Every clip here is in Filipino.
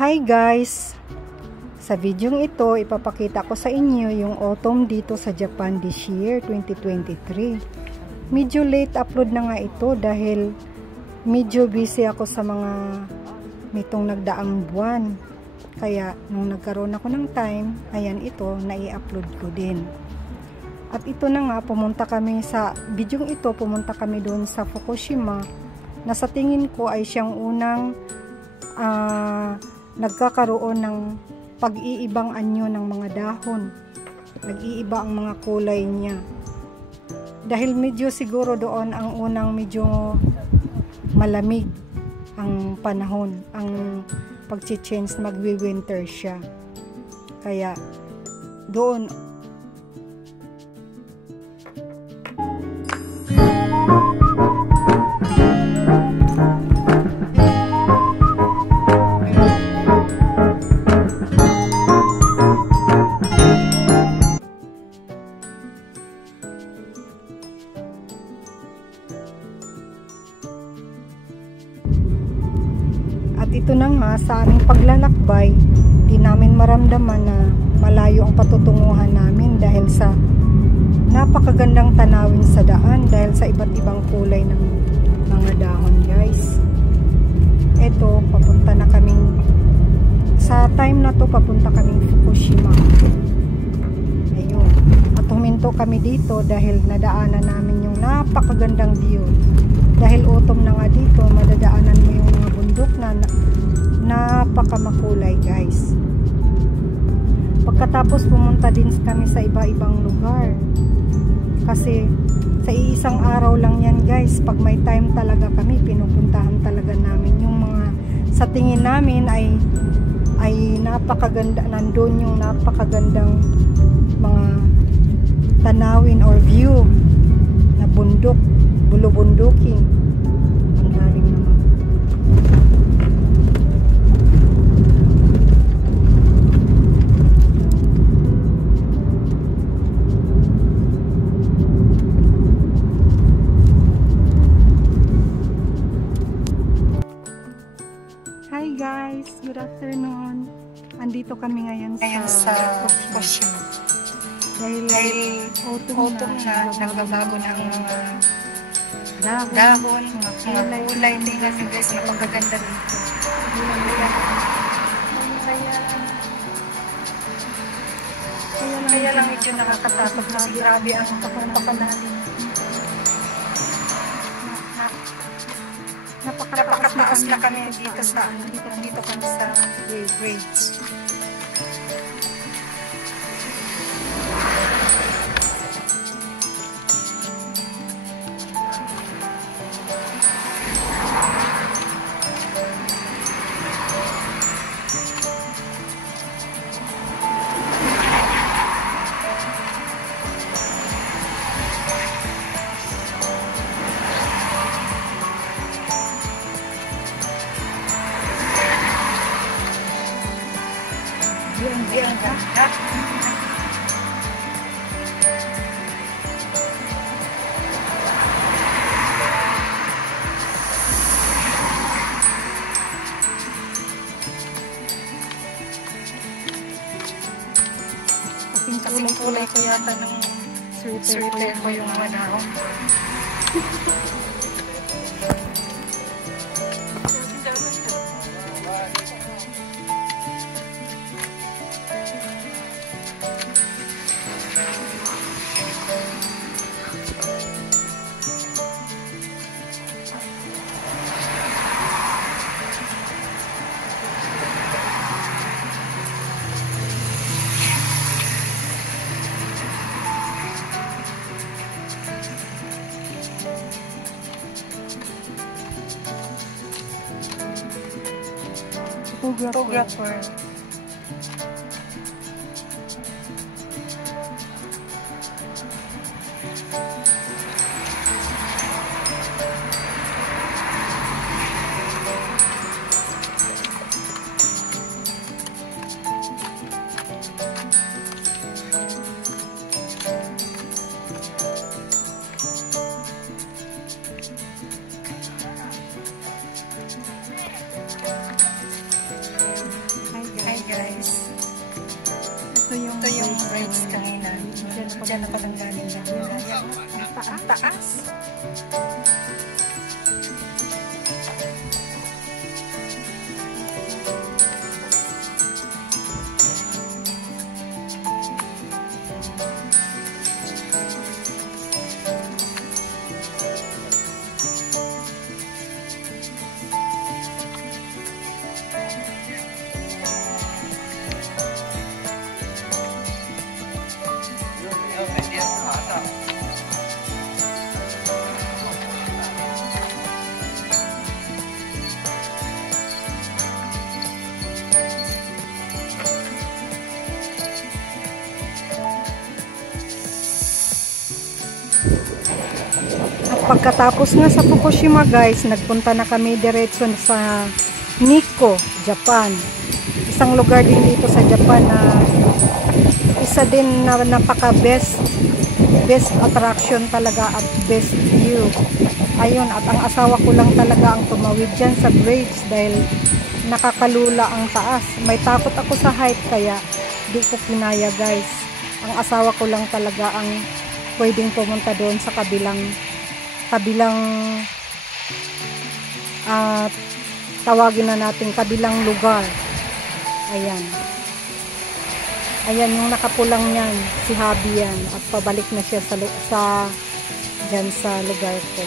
Hi guys! Sa videong ito, ipapakita ko sa inyo yung autumn dito sa Japan this year, 2023. Medyo late upload na nga ito dahil medyo busy ako sa mga nitong nagdaang buwan. Kaya nung nagkaroon ako ng time, ayan ito, nai-upload ko din. At ito na nga, pumunta kami sa videong ito, pumunta kami doon sa Fukushima na sa tingin ko ay siyang unang nagkakaroon ng pag-iibang anyo ng mga dahon. Nag-iiba ang mga kulay niya. Dahil medyo siguro doon ang unang medyo malamig ang panahon, ang pag-change, magwi-winter siya. Kaya doon ito na nga, sa aming paglalakbay, di namin maramdaman na malayo ang patutunguhan namin dahil sa napakagandang tanawin sa daan dahil sa iba't ibang kulay ng mga dahon, guys. Eto, papunta na kaming sa time na to, papunta kaming Fukushima. Ayun. At huminto kami dito dahil nadaanan namin yung napakagandang view. Dahil autumn na nga dito, madadaanan mo yung mga bundok na napakamakulay, guys. Pagkatapos pumunta din kami sa iba-ibang lugar. Kasi sa iisang araw lang yan, guys. Pag may time talaga kami, pinupuntahan talaga namin yung mga sa tingin namin ay napakaganda. Nandun yung napakagandang mga tanawin or view na bundok, bulubunduking. Ang galing naman. Hi guys, good afternoon. Andito kami ngayon sa Fukushima. Dahil autumn na, nagbabago na ang dahon, mga kulay, tingnan nyo guys, napakaganda dito. Kaya lang medyo nakakatakot kasi grabe ang pakalalim. Napakataas na kami dito kami sa grades. Yan ka. Kasing kulay ko yata ng sweater ko yung mga dahon. Photographer. Diyan ako nang galing na. Ang taas. Pagkatapos nga sa Fukushima guys, nagpunta na kami diretso sa Nikko, Japan. Isang lugar din dito sa Japan na isa din na napaka best attraction talaga at best view. Ayun, at ang asawa ko lang talaga ang tumawid dyan sa bridge dahil nakakalula ang taas. May takot ako sa height kaya di ko kinaya guys. Ang asawa ko lang talaga ang pwedeng pumunta doon sa kabilang tawagin na natin kabilang lugar. Ayan yung nakapulang yan, si Habi yan, at pabalik na siya dyan sa lugar ko.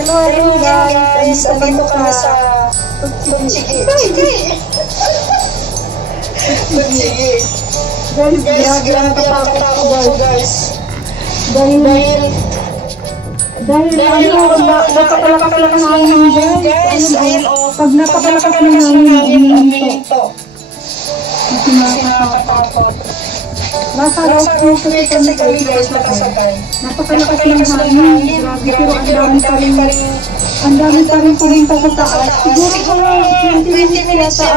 Hello guys, andito kami sa Kutsigi. Guys, grabe ang katakot ko guys. Dahil napakalakas lang ang hangin guys. Ayun o, pag napakalakas ng hangin, uminto. Kasi nakakatakot. Nasa road trip kasi kami guys nakasakay. Napakalakas ng hangin, grabe, pero ang dami pa rin pumunta sa taas. Siguro mga 20 minutes yata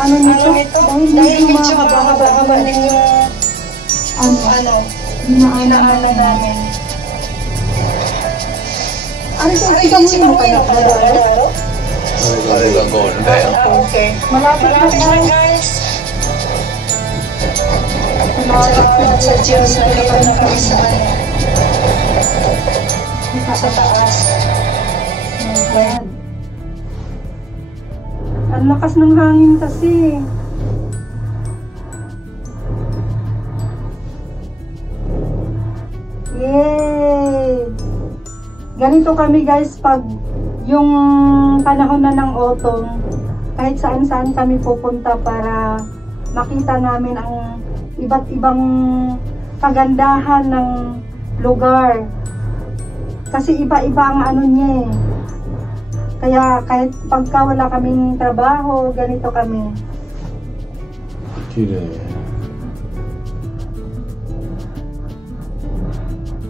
ang nito, dahil medyo mahaba-haba din yung inaanan namin. Ano ito mo kayo? Okay. Malapit na guys. Sa Diyos na kita na kami sa taas. Ayan. Ang lakas ng hangin kasi. Yay! Ganito kami guys pag yung panahon na ng autumn, kahit saan-saan kami pupunta para makita namin ang iba't ibang kagandahan ng lugar. Kasi iba-iba ang ano niya eh. Kaya kahit pagka wala kaming trabaho, ganito kami. Kirei.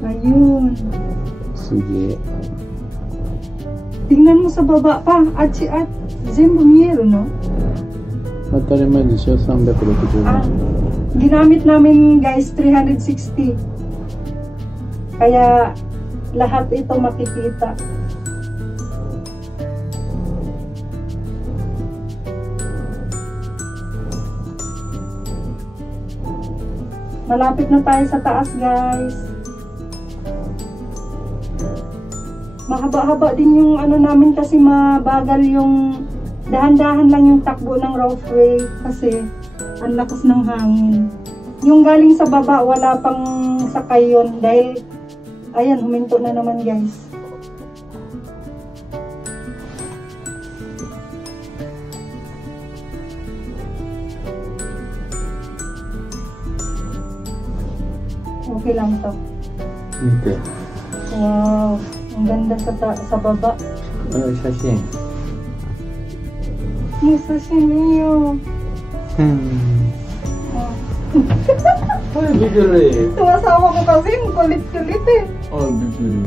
Ayun. Sige. Tingnan mo sa baba pa. At zenbu mieru no? Atarimai desho, 360. Ginamit namin guys 360. Kaya lahat ito makikita. Malapit na tayo sa taas guys. Mahaba-haba din yung ano namin kasi mabagal yung dahan-dahan lang yung takbo ng roughway kasi ang lakas ng hangin. Yung galing sa baba wala pang sakay yun dahil ayan huminto na naman guys. Okay lang to. Okay. Wow, ang ganda sa baba. Ano shashin? Yung sashin niyo. Ay, bigiri. Tumasawa ko kasi, kulit-kulit eh. Ay, bigiri.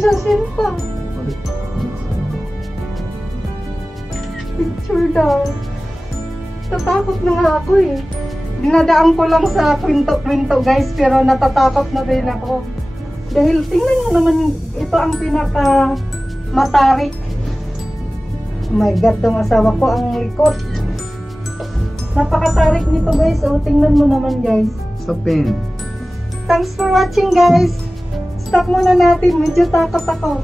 Sashin pa. Picture daw. Tatakot na nga ako eh. Dinadaan ko lang sa kwento-kwento guys, pero natatakot na rin ako. Dahil tingnan mo naman, ito ang pinaka matarik. Oh my God, itong asawa ko ang likot. Napakatarik nito guys. O, tingnan mo naman guys. Sa pen. Thanks for watching guys. Stop muna natin. Medyo takot ako.